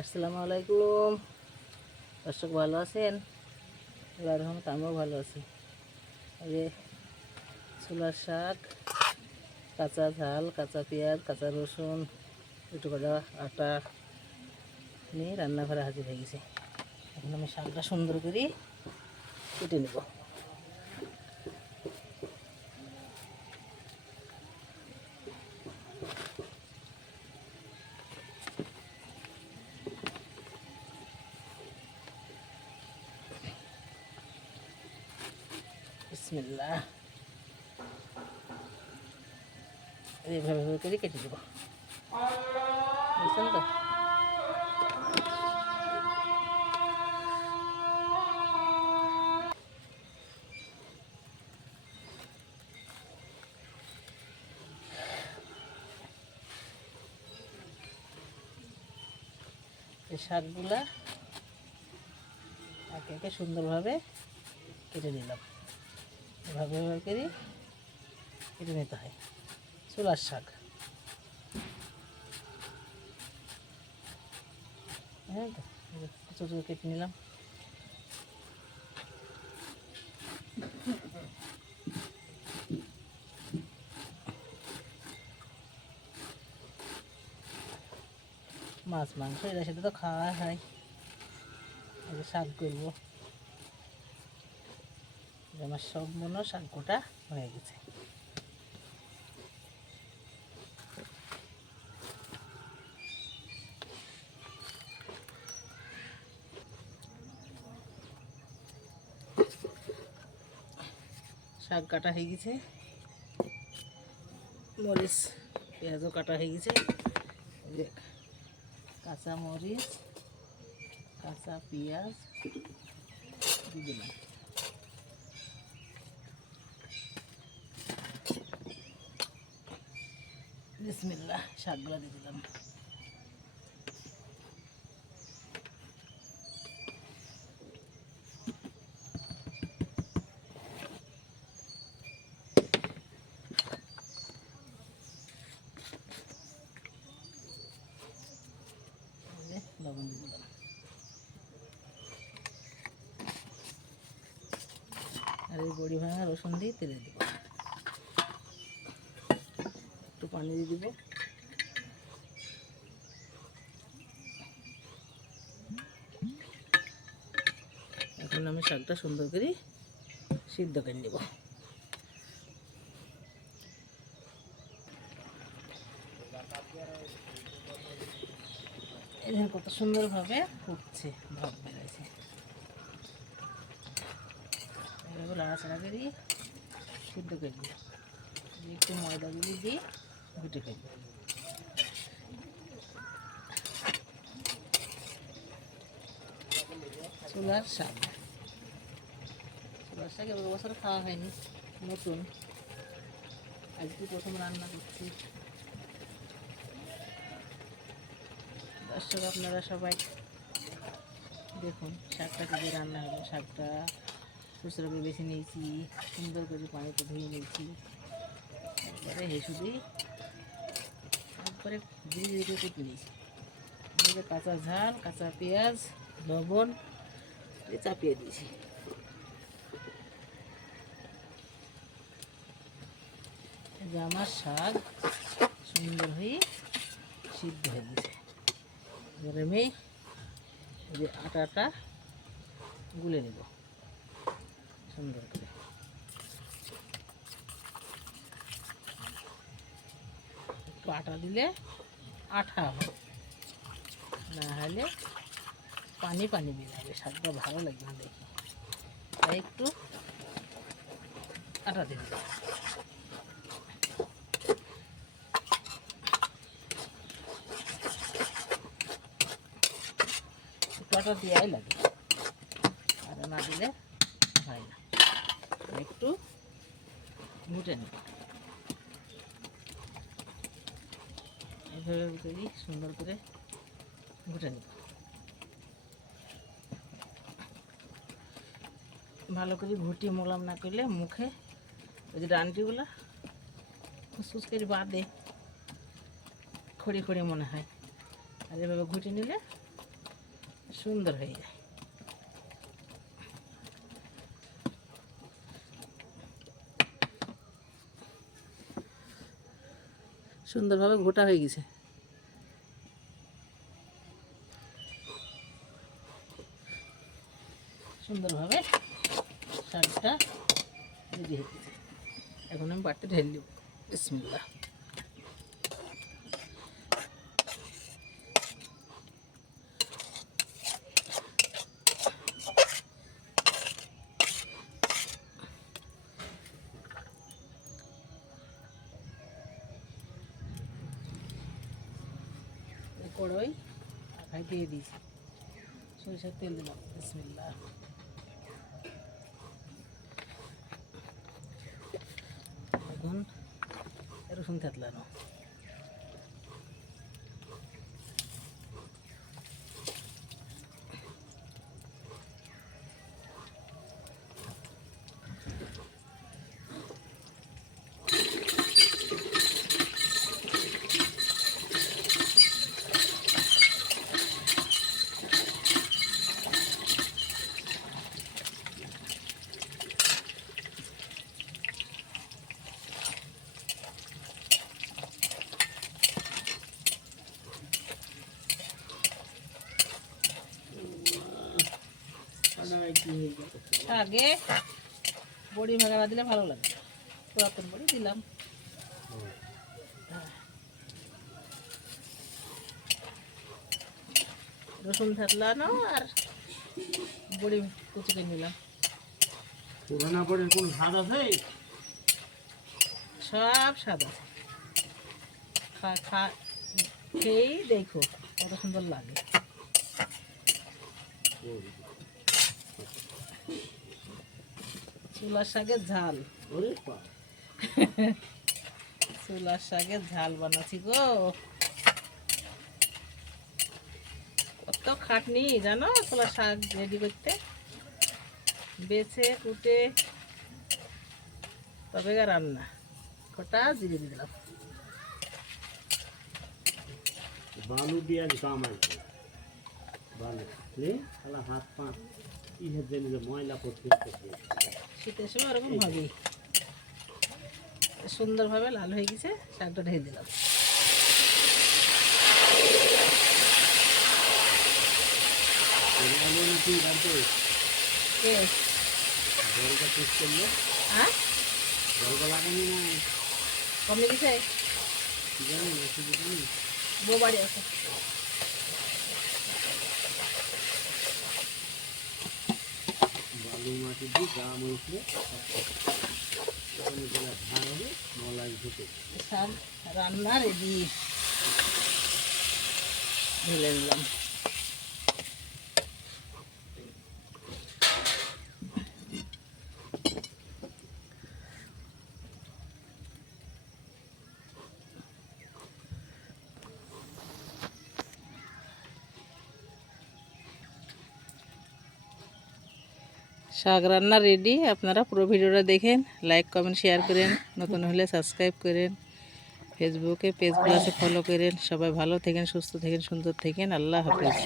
আসসালামু আলাইকুম। দর্শক ভালো আছেন? আল্লাহ রহমত আমিও ভালো আছি। যে ছোলার শাক, কাঁচা ঝাল, কাঁচা পেঁয়াজ, কাঁচা রসুন একটু কটা আটা নিয়ে রান্নাঘরে হাজির হয়ে গেছে। এখন আমি শাকটা সুন্দর করে কেটে নেব। বিসমিল্লাহ। এইভাবে ভাবে করে কেটে দেবো। বুঝছেন তো? শাকগুলা একে একে সুন্দরভাবে কেটে নিলাম। এভাবে এভাবে করে কেটে নিতে হয়। চুলার শাক। হ্যাঁ তো ছোটো ছোটো কেটে নিলাম। মাছ, মাংস এটা সেটা তো খাওয়া হয়। শাক করব। আমার সব মনে শাক হয়ে গেছে। শাক কাটা হয়ে গেছে। মরিচ, পেঁয়াজও কাটা হয়ে গেছে। কাঁচা মরিচ, কাঁচা পেঁয়াজ, দিয়ে দিলাম। বিসমিল্লাহ শাকগুলো দিয়ে দিলাম। দিলাম। আর এই বড়ি ভাঙা রসুন দিয়ে তেলে দেবো একটু পানি দিয়ে দিব। এখন আমি শাকটা সুন্দর করে সিদ্ধ করে নেব। দেখেন কত সুন্দরভাবে ফুটছে, ভাব বেড়েছে। এভাবে নাড়াচাড়া করে সিদ্ধ করে দিই একটু ময়দা দিয়ে ফেলব চুলার শাক। চুলার শাক এবার বছর খাওয়া হয়নি, নতুন। আজকে প্রথম রান্না করছি। দর্শক আপনারা সবাই দেখুন, শাকটা যে রান্না হলো। শাকটা খুচরা বেছে নিয়েছি, সুন্দর করে পানিতে ধুয়ে নিয়েছি। একবারে হেসু একবারে ধীরে ধীরে কেটে কাঁচা ঝাল, কাঁচা পেঁয়াজ, লবণ দিয়ে চাপিয়ে দিয়েছি। যে আমার শাক সুন্দর হয়ে সিদ্ধ হয়ে গেছে। এবারে আমি যে আটাটা গুলে নেব। সুন্দর করে। একটু আটা দিলে আঠা হবে। না হলে পানি পানি বেরোবে শাকটা ভালো লাগবে দেখি। তাই একটু আটা দিয়ে দিলাম। আটা দেওয়াই লাগে আর না দিলে হয় না। একটু ঘুটে নেব। এইভাবে করি সুন্দর করে ঘুটে নেব। ভালো করে ঘুটি মোলাম না করলে মুখে ওই যে ডান্টিগুলো ফুসফুস করে বাঁধে, খড়ি খড়ি মনে হয়। আর এভাবে ঘুটে নিলে সুন্দর হয়ে যায়। সুন্দরভাবে গোটা হয়ে গেছে। সুন্দরভাবে শাকটা রেডি হয়ে গেছে। এখন আমি বাড়তে ঢেলে দেবো। বিসমিল্লা কড়াই দিয়ে দিয়েছি। সরিষার তেল দিলাম বিসমিল্লা এখন রসুন থেতলানো আগে বড়ি না দিলে ভালো লাগে। পুরাতন বড়ি দিলাম। রসুন থাকলানো আর বড়ি কুচি করে নিলাম। পুরানা পরের কোন স্বাদ আছে? সব সাদা খা খা খেয়েই দেখো কত সুন্দর লাগে। চুলার শাকের ঝাল। চুলার শাকের ঝাল বানাচ্ছি গো। কত খাটনি জানো? চুলার শাক রেডি করতে। বেছে কুটে তবে গা রান্না। কটা জিরে দিলাম। বালু দিয়ে আজ কামাইছে বালু। হাত পা। ইহে দেন যে ময়লা পড়তে শীতের সময় ওরকম হবে সুন্দরভাবে লাল হয়ে গেছে, শাকটা ঢেলে দিলাম। হ্যাঁ? কমে বাড়ি আছে। বালু মাটি দিয়ে গ্রাম হয়েছে ধান হবে মলাই ঢুকে। শাক রান্না রেডি ঢেলে নিলাম শাক রান্না রেডি আপনারা পুরো ভিডিওটা দেখেন লাইক কমেন্ট শেয়ার করেন, নতুন হলে সাবস্ক্রাইব করেন। ফেসবুকে পেজগুলোতে ফলো করেন। সবাই ভালো থাকেন, সুস্থ থাকেন, সুন্দর থাকেন। আল্লাহ হাফেজ।